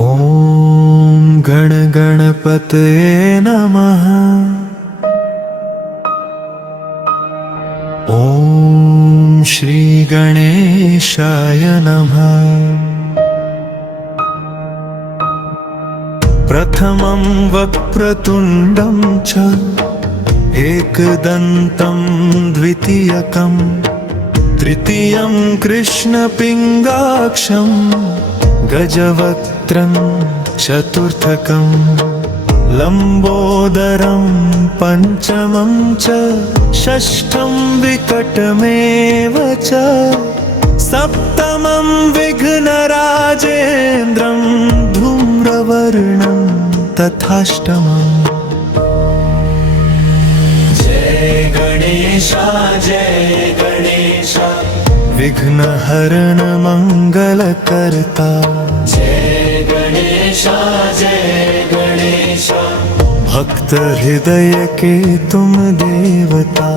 ॐ गणगणपतये नमः। ॐ श्रीगणेशाय नमः। प्रथमं वक्रतुण्डं च एकदन्तं द्वितीयकं तृतीयं कृष्णपिङ्गाक्षं गजवक्त्रं चतुर्थकं लम्बोदरं पञ्चमं च षष्ठं विकटमेव च सप्तमं विघ्नराजेन्द्रं धूम्रवर्णं तथाष्टमम्। जय गणेशा जय गणेशा विघ्नहरण मंगलकर्ता। जय गणेशा भक्त हृदय के तुम देवता।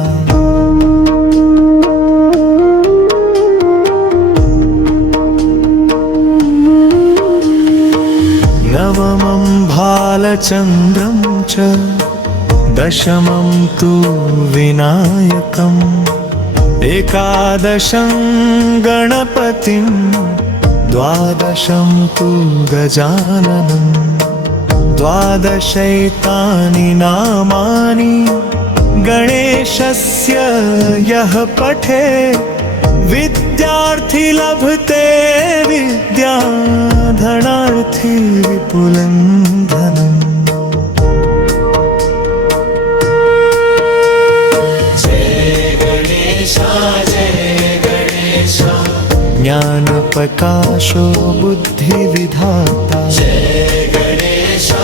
नवमं भालचन्द्रं च दशमं तु विनायकम् एकादशं गणपतिं द्वादशं तु गजाननं द्वादशैतानि नामानि गणेशस्य यः पठे विद्यार्थी लभते विद्यां धनार्थी विपुलं धनम्। ज्ञानप्रकाशो बुद्धिविधाता। जय गणेशा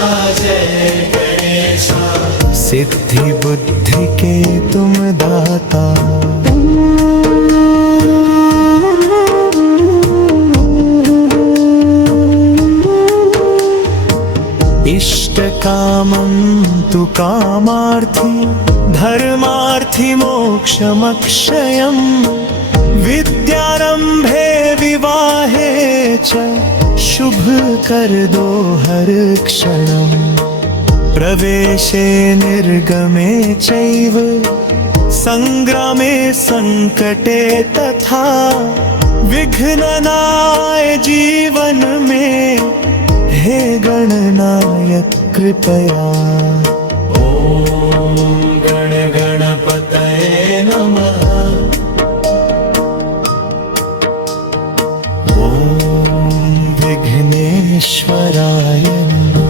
सिद्धि बुद्धि के तुम दाता। इष्ट कामं तु कामार्थी धर्मार्थी मोक्षमक्षयम् विद्यारंभे विवाहे च शुभ कर दो हर क्षणम् प्रवेशे निर्गमे चैव संग्रामे संकटे तथा विघ्ननाय जीवन में हे गणनायक कृपया। ॐ गणगणपतये नमः। विघ्नेश्वराय नमः।